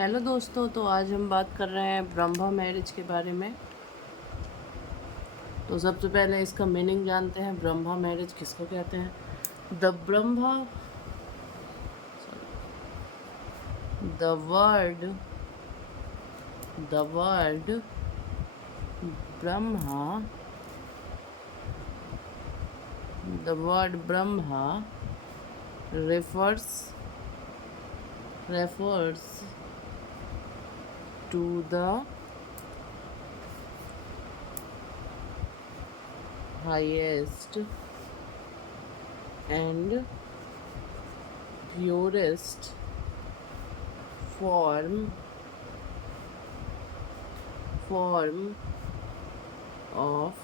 Hello दोस्तों, तो आज हम बात कर रहे हैं ब्रह्मा मैरिज के बारे में। तो सबसे पहले इसका मीनिंग जानते हैं। ब्रह्मा मैरिज किसको कहते हैं? The word Brahma the word Brahma refers to the highest and purest form of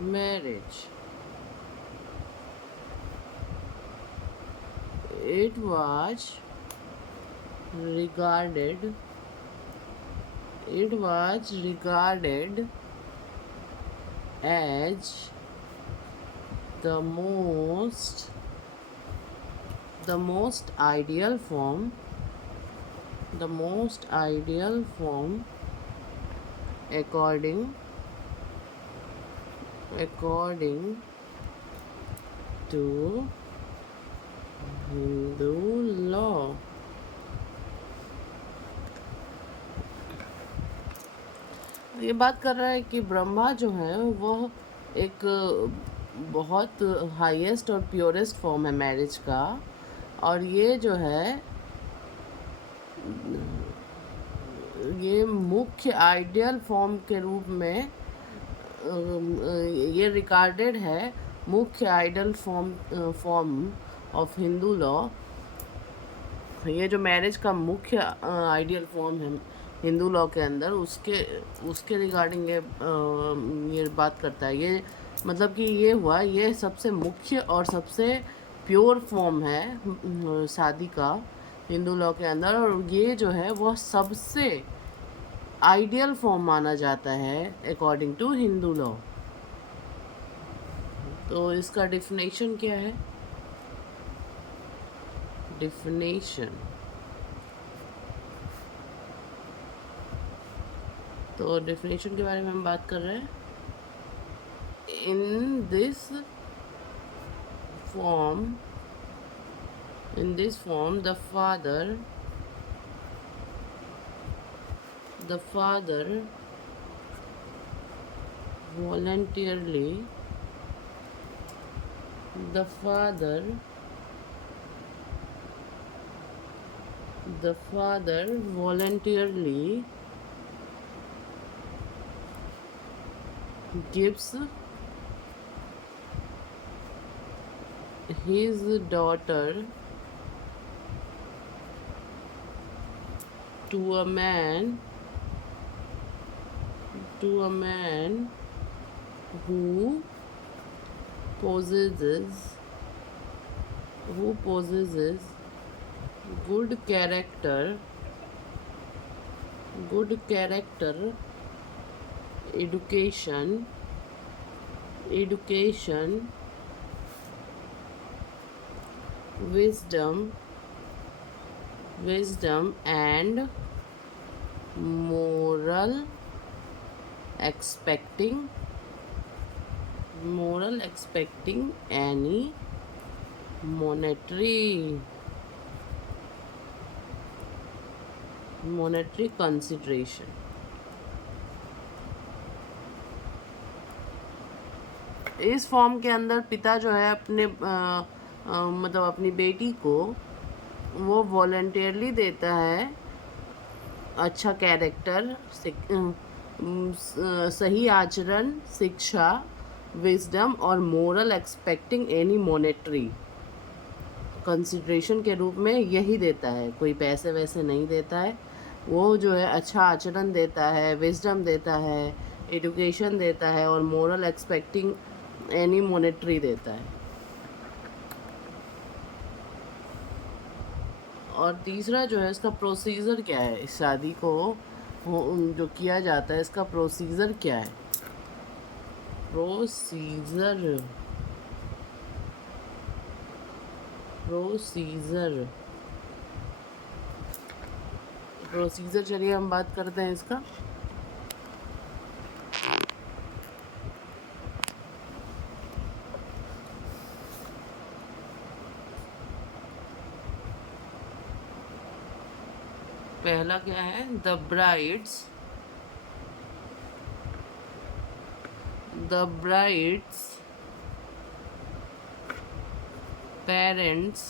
marriage. It was regarded as the most ideal form according to Hindu law. ये बात कर रहा है कि ब्रह्मा जो है वह एक बहुत हाईएस्ट और प्योरेस्ट फॉर्म है मैरिज का, और ये जो है ये मुख्य आइडियल फॉर्म के रूप में ये रिकॉर्डेड है, मुख्य ideal form of Hindu law. ये जो मैरिज का मुख्य आइडियल फॉर्म है हिंदू लॉ के अंदर, उसके रिगार्डिंग ये बात करता है। ये मतलब कि ये सबसे मुख्य और सबसे प्योर फॉर्म है शादी का हिंदू लॉ के अंदर, और ये जो है वह सबसे आइडियल फॉर्म माना जाता है अकॉर्डिंग टू हिंदू लॉ। तो इसका डेफिनेशन क्या है? तो डेफिनेशन के बारे में हम बात कर रहे हैं। In this form the father voluntarily gives his daughter to a man who possesses good character, education, wisdom and moral expecting any monetary consideration। इस फॉर्म के अंदर पिता जो है अपने मतलब अपनी बेटी को वो वॉलंटियरली देता है अच्छा कैरेक्टर, सही आचरण, शिक्षा, विजडम और moral expecting any monetary consideration के रूप में यही देता है। कोई पैसे वैसे नहीं देता है, वो जो है अच्छा आचरण देता है, विजडम देता है, एजुकेशन देता है और मोरल एक्सपेक्टिंग एनी मॉनेटरी देता है। और तीसरा जो है इसका प्रोसीजर क्या है, इस शादी को जो किया जाता है इसका प्रोसीजर क्या है? प्रोसीजर प्रोसीजर चलिए हम बात करते हैं इसका। पहला क्या है, the brides parents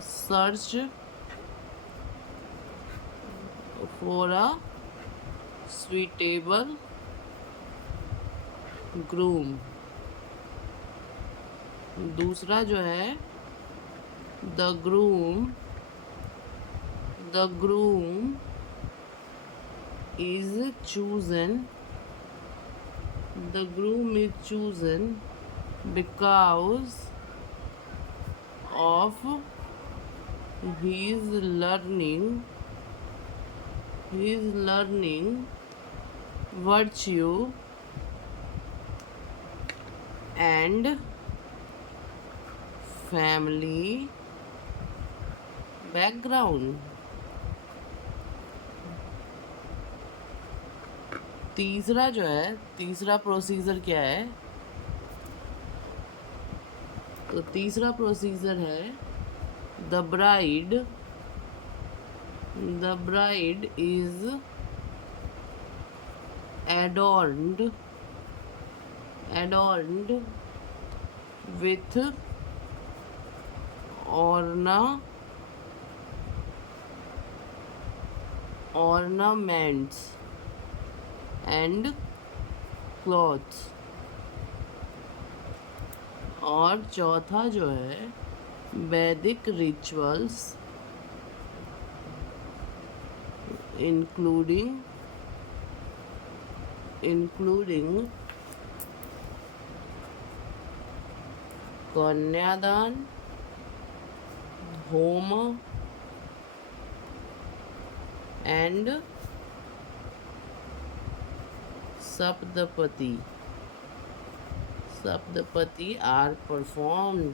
search for a suitable groom. दूसरा जो है, the groom is chosen because of his learning virtue and family background। तीसरा जो है, तीसरा प्रोसीजर क्या है, तो तीसरा प्रोसीजर है, the bride is adorned with ornaments and clothes। और चौथा जो है, Vedic rituals including kanyadan, homa and saptapadi are performed.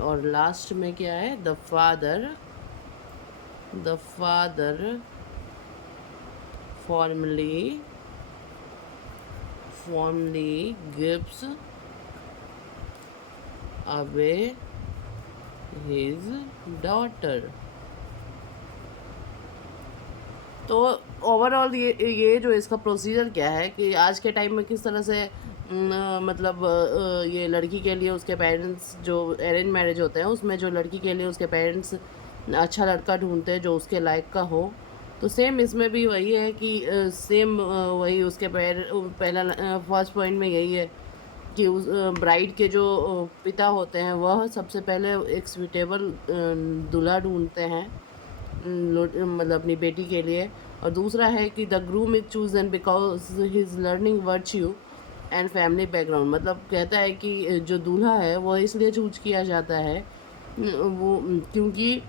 और लास्ट में क्या है, the father formally gives away his daughter। तो ओवरऑल ये जो इसका प्रोसीजर क्या है कि आज के टाइम में किस तरह से मतलब ये लड़की के लिए उसके पेरेंट्स, जो अरेंज मैरिज होते हैं उसमें जो लड़की के लिए उसके पेरेंट्स अच्छा लड़का ढूंढते हैं जो उसके लायक का हो, तो सेम इसमें भी वही है कि सेम वही उसके पहला फर्स्ट पॉइंट में यही है कि उस ब्राइड के जो पिता होते हैं वह सबसे पहले एक स्वीटेबल दूल्हा ढूंढते हैं मतलब अपनी बेटी के लिए। और दूसरा है कि the groom is chosen because his learning virtue and family background. मतलब कहता है कि जो दूल्हा है वो इसलिए चूज किया जाता है वो क्योंकि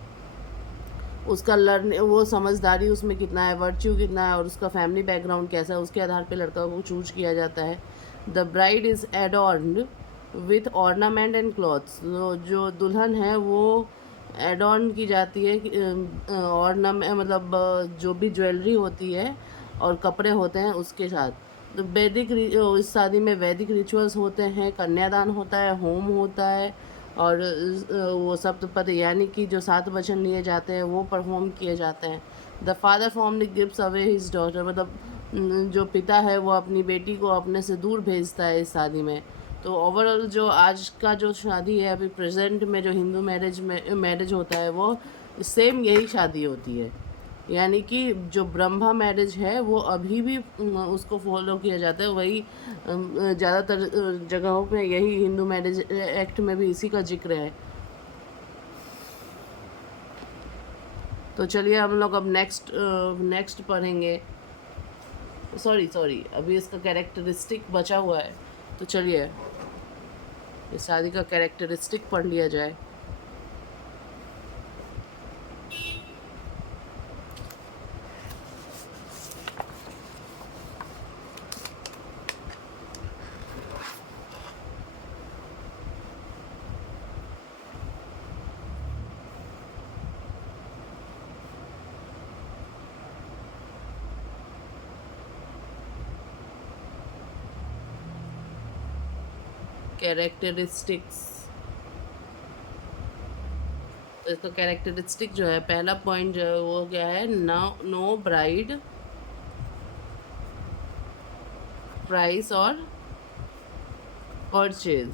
उसका वो समझदारी उसमें कितना है, वर्च्यू कितना है और उसका फैमिली बैकग्राउंड कैसा है, उसके आधार पे लड़का को चूज किया जाता है। The bride is adorned with ornament and clothes. जो दुल्हन है वो एडॉर्न की जाती है मतलब जो भी ज्वेलरी होती है और कपड़े होते हैं उसके साथ। तो इस शादी में वैदिक रिचुअल्स होते हैं, कन्यादान होता है, होम होता है और वो सप्तपदी यानी कि जो 7 वचन लिए जाते हैं वो परफॉर्म किए जाते हैं। The father formally gives away his daughter, मतलब जो पिता है वो अपनी बेटी को अपने से दूर भेजता है इस शादी में। तो ओवरऑल जो आज का जो शादी है अभी प्रेजेंट में जो हिंदू मैरिज होता है वो सेम यही शादी होती है, यानी कि जो ब्रह्मा मैरिज है वो अभी भी उसको फॉलो किया जाता है। वही ज़्यादातर जगहों पे यही हिंदू मैरिज एक्ट में भी इसी का जिक्र है। तो चलिए हम लोग अब नेक्स्ट पढ़ेंगे। सॉरी अभी इसका कैरेक्टरिस्टिक बचा हुआ है, तो चलिए इस शादी का कैरेक्टरिस्टिक पढ़ लिया जाए। कैरेक्टरिस्टिक्स। तो इसका कैरेक्टरिस्टिक जो है, पहला पॉइंट जो है वो क्या है, नो ब्राइड प्राइस और परचेज।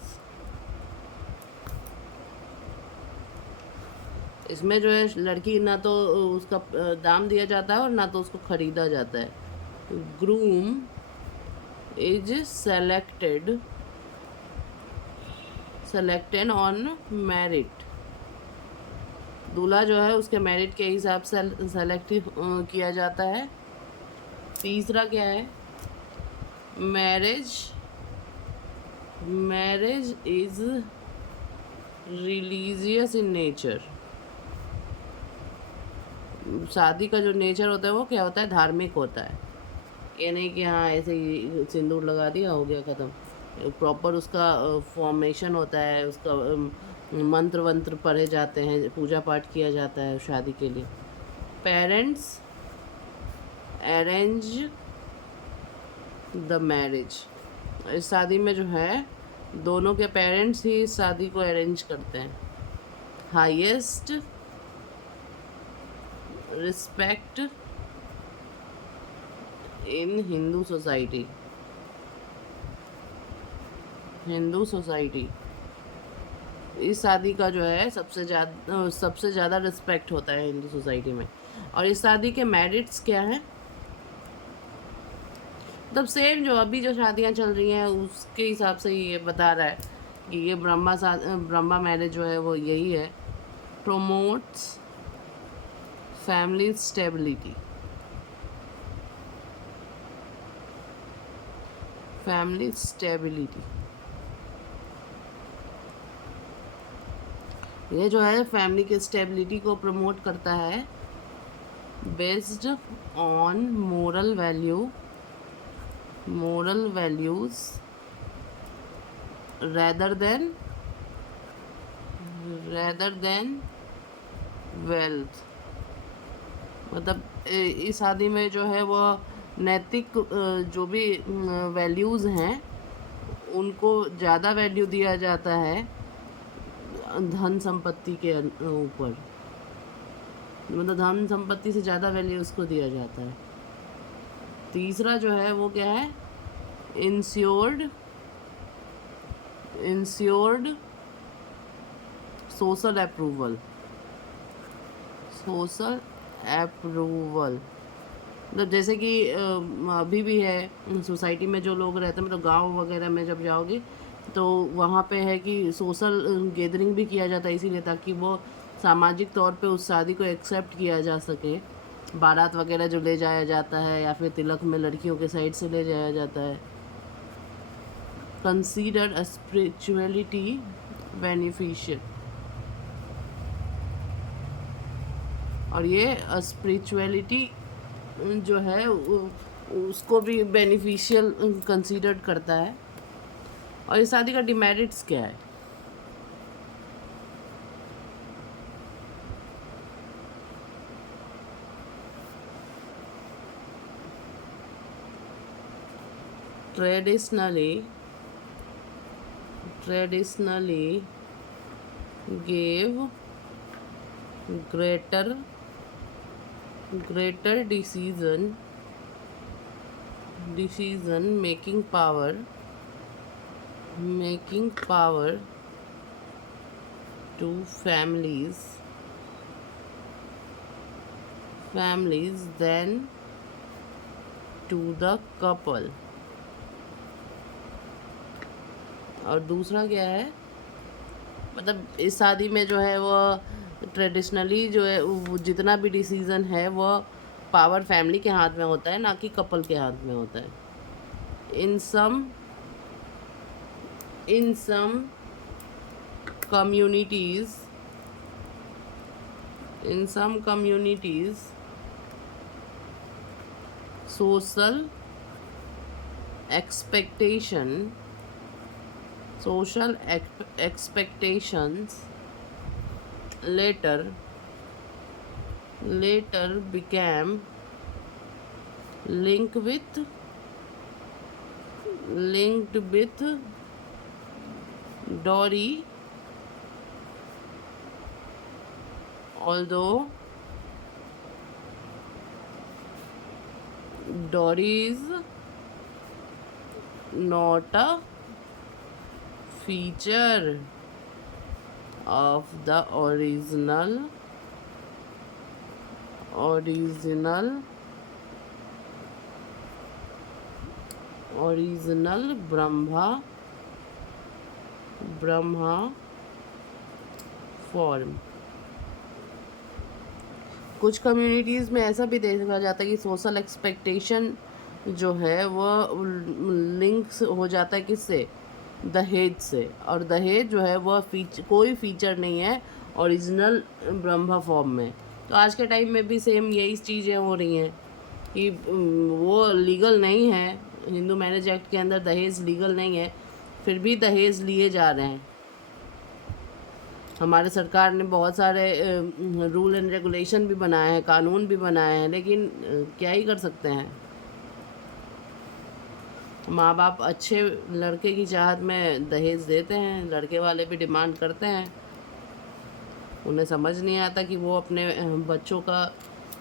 इसमें जो है लड़की ना तो उसका दाम दिया जाता है और ना तो उसको खरीदा जाता है। Groom is selected on merit. दूल्हा जो है उसके मेरिट के हिसाब से सेलेक्ट किया जाता है। तीसरा क्या है, marriage is religious in nature. शादी का जो नेचर होता है वो क्या होता है, धार्मिक होता है। ये नहीं कि हाँ ऐसे ही सिंदूर लगा दिया हो गया ख़त्म। प्रॉपर उसका फॉर्मेशन होता है, उसका मंत्र वंत्र पढ़े जाते हैं, पूजा पाठ किया जाता है शादी के लिए। Parents arrange the marriage. इस शादी में जो है दोनों के पेरेंट्स ही इस शादी को अरेंज करते हैं। Highest respect in Hindu society. इस शादी का जो है सबसे ज़्यादा रिस्पेक्ट होता है हिंदू सोसाइटी में। और इस शादी के मेरिट्स क्या हैं, मतलब सेम जो अभी जो शादियां चल रही हैं उसके हिसाब से ये बता रहा है कि ये ब्रह्मा मैरिज जो है वो यही है। Promotes family stability. ये जो है फैमिली की स्टेबिलिटी को प्रमोट करता है, based on moral values rather than wealth. मतलब इस शादी में जो है वो नैतिक जो भी वैल्यूज़ हैं उनको ज़्यादा वैल्यू दिया जाता है धन संपत्ति के ऊपर। मतलब धन संपत्ति से ज़्यादा वैल्यू उसको दिया जाता है। तीसरा जो है वो क्या है, इंश्योर्ड सोशल अप्रूवल। मतलब जैसे कि अभी भी है सोसाइटी में जो लोग रहते हैं, मतलब गांव वगैरह में जब जाओगे तो वहाँ पे है कि सोशल गैदरिंग भी किया जाता है, इसीलिए ताकि वो सामाजिक तौर पे उस शादी को एक्सेप्ट किया जा सके। बारात वगैरह जो ले जाया जाता है या फिर तिलक में लड़कियों के साइड से ले जाया जाता है। Consider a spirituality beneficial. और ये स्पिरिचुअलिटी जो है उसको भी बेनिफिशियल कंसीडर करता है। और इस शादी का डिमेरिट्स क्या है, traditionally gave greater decision making power to families than to the couple। और दूसरा क्या है, मतलब इस शादी में जो है वो ट्रेडिशनली जो है वो जितना भी डिसीज़न है वो पावर फैमिली के हाथ में होता है, ना कि कपल के हाथ में होता है। इन सम communities social expectations later became linked with Dowry, although dowry is not a feature of the original Brahma form. कुछ कम्युनिटीज़ में ऐसा भी देखा जाता है कि सोशल एक्सपेक्टेशन जो है वो लिंक्स हो जाता है किससे, दहेज से, और दहेज जो है वह कोई फीचर नहीं है ओरिजिनल ब्रह्मा फॉर्म में. तो आज के टाइम में भी सेम यही चीज़ें हो रही हैं कि वो लीगल नहीं है, हिंदू मैरिज एक्ट के अंदर दहेज लीगल नहीं है, फिर भी दहेज लिए जा रहे हैं. हमारे सरकार ने बहुत सारे रूल एंड रेगुलेशन भी बनाए हैं, कानून भी बनाए हैं, लेकिन क्या ही कर सकते हैं. माँ बाप अच्छे लड़के की चाहत में दहेज देते हैं, लड़के वाले भी डिमांड करते हैं. उन्हें समझ नहीं आता कि वो अपने बच्चों का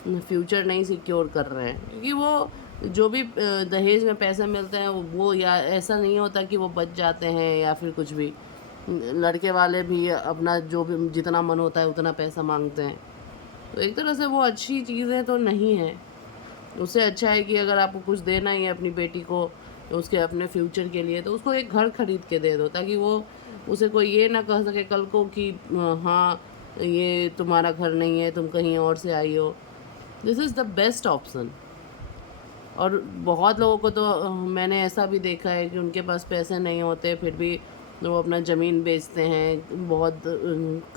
फ्यूचर नहीं सिक्योर कर रहे हैं, क्योंकि वो जो भी दहेज में पैसे मिलते हैं वो या ऐसा नहीं होता कि वो बच जाते हैं या फिर कुछ भी. लड़के वाले भी अपना जो भी जितना मन होता है उतना पैसा मांगते हैं. तो एक तरह से वो अच्छी चीज़ें तो नहीं है. उससे अच्छा है कि अगर आपको कुछ देना ही है अपनी बेटी को उसके अपने फ्यूचर के लिए, तो उसको एक घर खरीद के दे दो, ताकि वो उसे कोई ये ना कह सके कल को कि हाँ ये तुम्हारा घर नहीं है, तुम कहीं और से आई हो. This is the best option. और बहुत लोगों को तो मैंने ऐसा भी देखा है कि उनके पास पैसे नहीं होते फिर भी वो अपना ज़मीन बेचते हैं, बहुत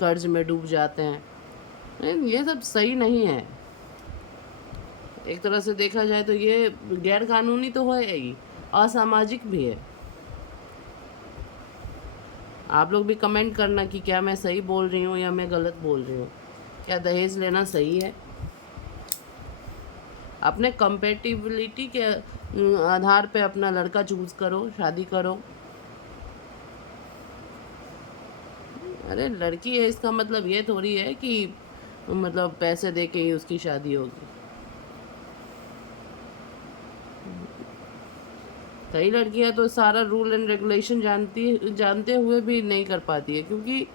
कर्ज में डूब जाते हैं. ये सब सही नहीं है. एक तरह से देखा जाए तो ये गैर कानूनी तो है ही, असामाजिक भी है. आप लोग भी कमेंट करना कि क्या मैं सही बोल रही हूँ या मैं गलत बोल रही हूँ. क्या दहेज लेना सही है? अपने कंपेटिबिलिटी के आधार पे अपना लड़का चूज करो, शादी करो. अरे लड़की है इसका मतलब ये थोड़ी है कि मतलब पैसे दे के ही उसकी शादी होगी. कई लड़कियां तो सारा रूल एंड रेगुलेशन जानते हुए भी नहीं कर पाती है, क्योंकि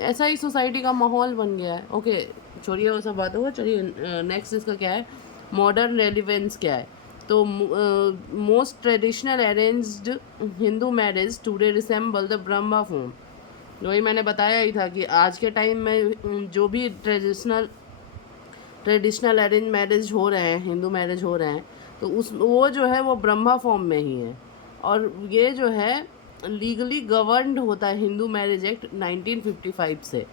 ऐसा ही सोसाइटी का माहौल बन गया है. ओके छोड़िए वो सब बात होगा. चलिए नेक्स्ट इसका क्या है, मॉडर्न रेलिवेंस क्या है. तो most traditional arranged Hindu marriage today resemble the Brahma form. वही मैंने बताया ही था कि आज के टाइम में जो भी ट्रेडिशनल अरेंज मैरिज हो रहे हैं, हिंदू मैरिज हो रहे हैं, तो वो जो है वो ब्रह्मा फॉर्म में ही है. और ये जो है लीगली गवर्नड होता है हिंदू मैरिज एक्ट 1955 से.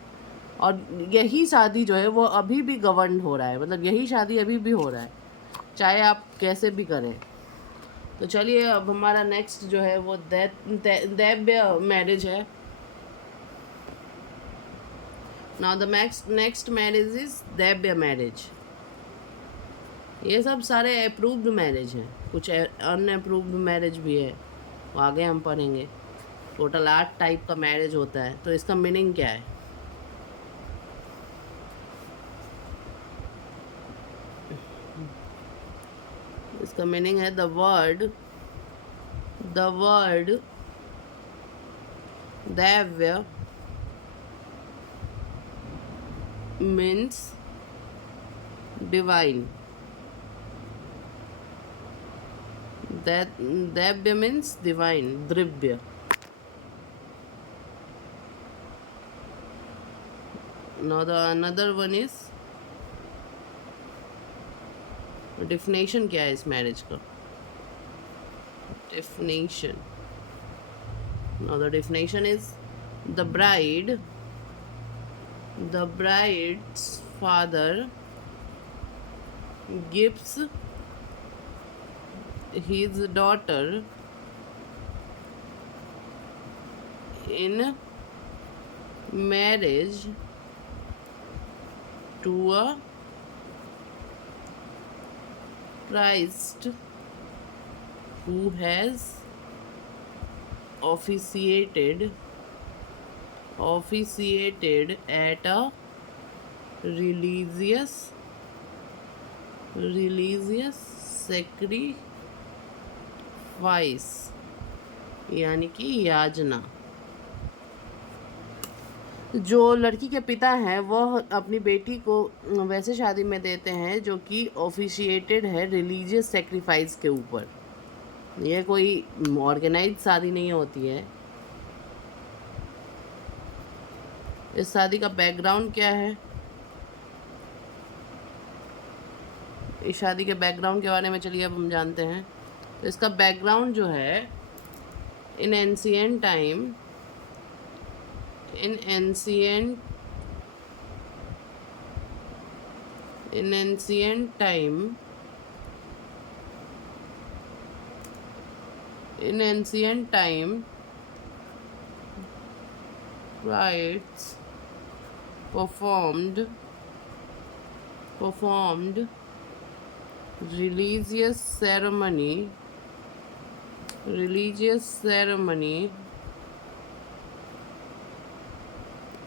और यही शादी जो है वो अभी भी गवर्न हो रहा है, मतलब यही शादी अभी भी हो रहा है, चाहे आप कैसे भी करें. तो चलिए अब हमारा नेक्स्ट जो है वो दैव्य मैरिज है. Now the next marriage is दैव्य मैरिज. ये सब सारे अप्रूव्ड मैरिज हैं, कुछ अनअप्रूव्ड मैरिज भी है, वो आगे हम पढ़ेंगे. टोटल 8 टाइप का मैरिज होता है. तो इसका मीनिंग क्या है? इसका मीनिंग है द वर्ड दैव्य means divine. That Devya means divine, Drivya. Now the another one is definition. क्या है इस मैरिज का definition? Now the definition is the bride's father gives his daughter in marriage to a priest who has officiated officiated at a religious sacrifice, यानी कि याजना। जो लड़की के पिता हैं वह अपनी बेटी को वैसे शादी में देते हैं जो कि ऑफिशिएटेड है रिलीजियस सेक्रीफाइस के ऊपर। यह कोई ऑर्गेनाइज शादी नहीं होती है। इस शादी का बैकग्राउंड क्या है? इस शादी के बैकग्राउंड के बारे में चलिए अब हम जानते हैं। तो इसका बैकग्राउंड जो है, इन ancient time in ancient time rites performed religious ceremony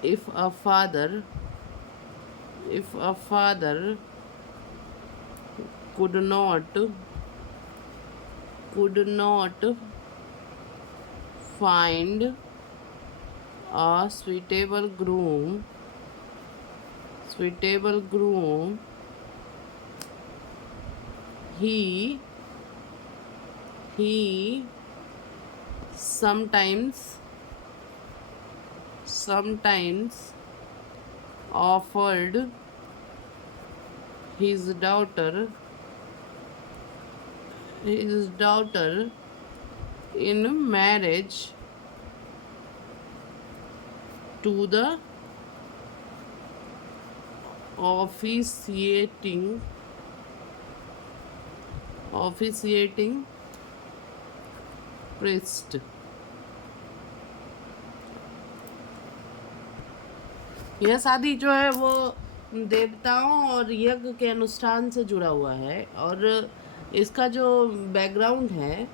if a father could not find a suitable groom, he sometimes offered his daughter in marriage to the officiating priest। यह शादी जो है वो देवताओं और यज्ञ के अनुष्ठान से जुड़ा हुआ है, और इसका जो बैकग्राउंड है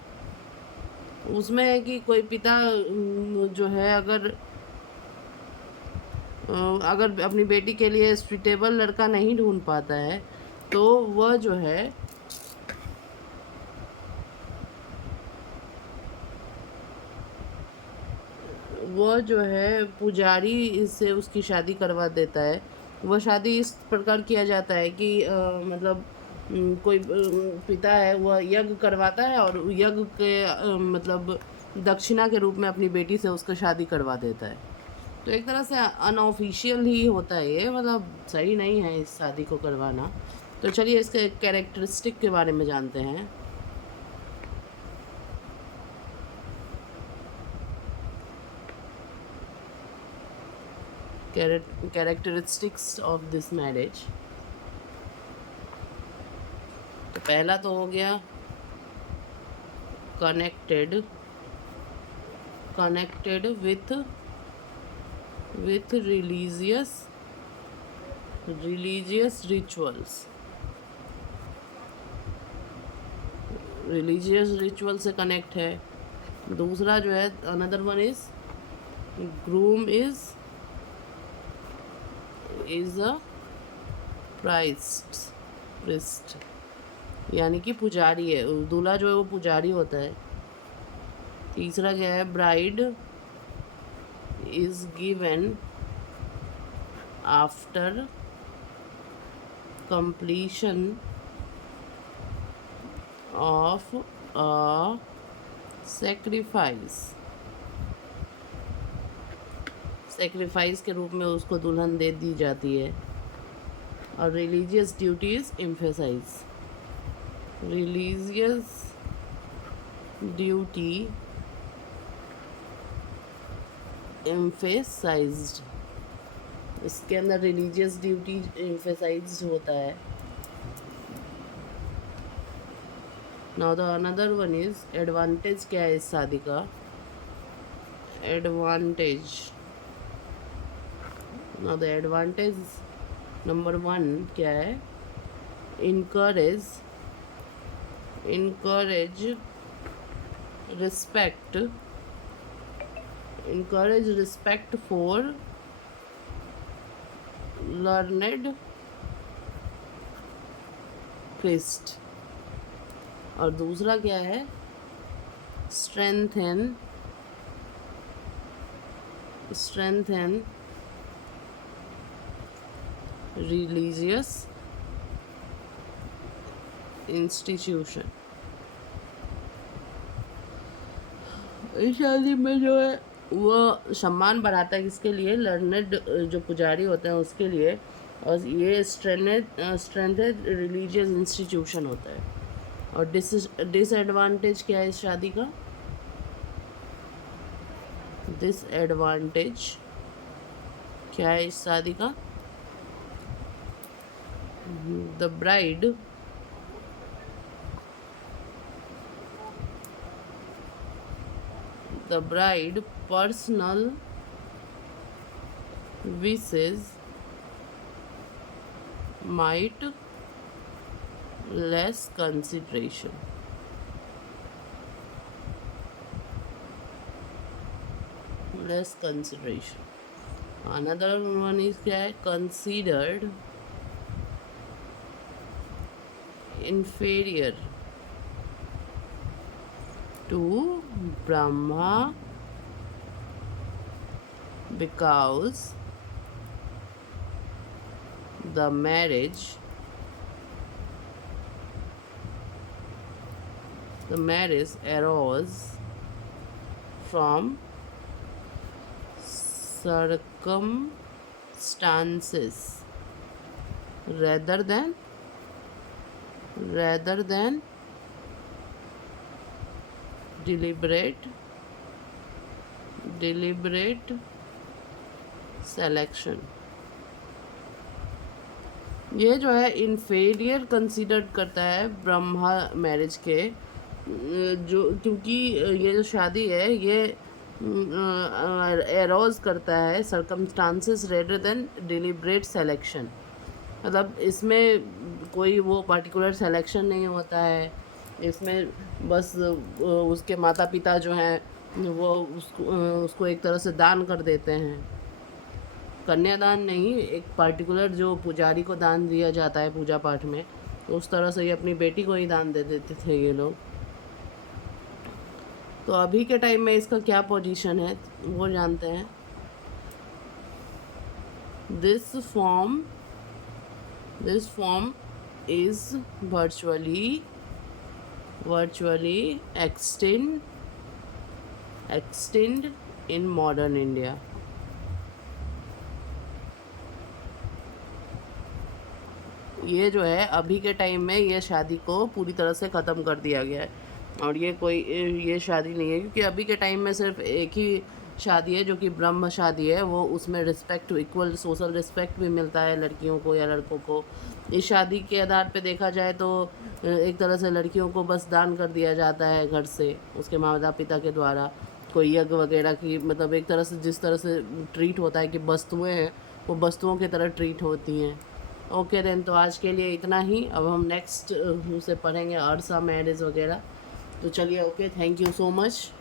उसमें है कि कोई पिता जो है अगर अपनी बेटी के लिए सुटेबल लड़का नहीं ढूंढ पाता है तो वह जो है पुजारी से उसकी शादी करवा देता है। वह शादी इस प्रकार किया जाता है कि मतलब कोई पिता है वह यज्ञ करवाता है और यज्ञ के मतलब दक्षिणा के रूप में अपनी बेटी से उसका शादी करवा देता है। तो एक तरह से अनऑफिशियल ही होता है ये, मतलब सही नहीं है इस शादी को करवाना। तो चलिए इसके कैरेक्टरिस्टिक के बारे में जानते हैं। Characteristics of this marriage. तो पहला तो हो गया कनेक्टेड विथ रिलीजियस रिचुअल से कनेक्ट है। दूसरा जो है another one is groom is a priest, यानी कि पुजारी है। दूल्हा जो है वो पुजारी होता है। तीसरा क्या है, bride is given after completion of a sacrifice के रूप में उसको दुल्हन दे दी जाती है। और रिलीजियस ड्यूटीज एम्फेसाइज्ड, इसके अंदर रिलीजियस ड्यूटी एम्फेसाइज्ड होता है। Now the another one is advantage. क्या है इस शादी का advantage? Now the advantage number 1 क्या है, encourage respect encourage respect for learned Christ। और दूसरा क्या है, strengthen religious institution। इस शादी में जो है वो सम्मान बढ़ाता है किसके लिए, लर्नड जो पुजारी होते हैं उसके लिए, और ये स्ट्रेंथेड रिलीजियस इंस्टीट्यूशन होता है। और डिसएडवांटेज क्या है इस शादी का, डिसएडवांटेज क्या है इस शादी का, the bride personal wishes might less consideration। Another one is क्या है, considered inferior to Brahma because the marriage arose from circumstances rather than deliberate selection। ये जो है इन्फेरियर कंसीडर करता है ब्रह्मा मैरिज के, जो क्योंकि ये जो शादी है ये एरोज करता है सर्कमस्टांसेस रेदर देन डिलिब्रेट सेलेक्शन। मतलब इसमें कोई वो पर्टिकुलर सेलेक्शन नहीं होता है, इसमें बस उसके माता पिता जो हैं वो उसको एक तरह से दान कर देते हैं, कन्यादान नहीं, एक पर्टिकुलर जो पुजारी को दान दिया जाता है पूजा पाठ में, तो उस तरह से ये अपनी बेटी को ही दान दे देते थे ये लोग। तो अभी के टाइम में इसका क्या पोजीशन है वो जानते हैं। This form is virtually extinct in modern India। ये जो है अभी के टाइम में ये शादी को पूरी तरह से ख़त्म कर दिया गया है, और ये शादी नहीं है, क्योंकि अभी के टाइम में सिर्फ एक ही शादी है जो कि ब्रह्म शादी है, वो उसमें रिस्पेक्ट, इक्वल सोशल रिस्पेक्ट भी मिलता है लड़कियों को या लड़कों को। इस शादी के आधार पे देखा जाए तो एक तरह से लड़कियों को बस दान कर दिया जाता है घर से उसके माता पिता के द्वारा, कोई यज्ञ वगैरह की, मतलब एक तरह से जिस तरह से ट्रीट होता है कि वस्तुएँ हैं वो वस्तुओं की तरह ट्रीट होती हैं। ओके देन, तो आज के लिए इतना ही। अब हम नेक्स्ट उसे पढ़ेंगे अरसा मैरिज वगैरह। तो चलिए, okay, thank you so much.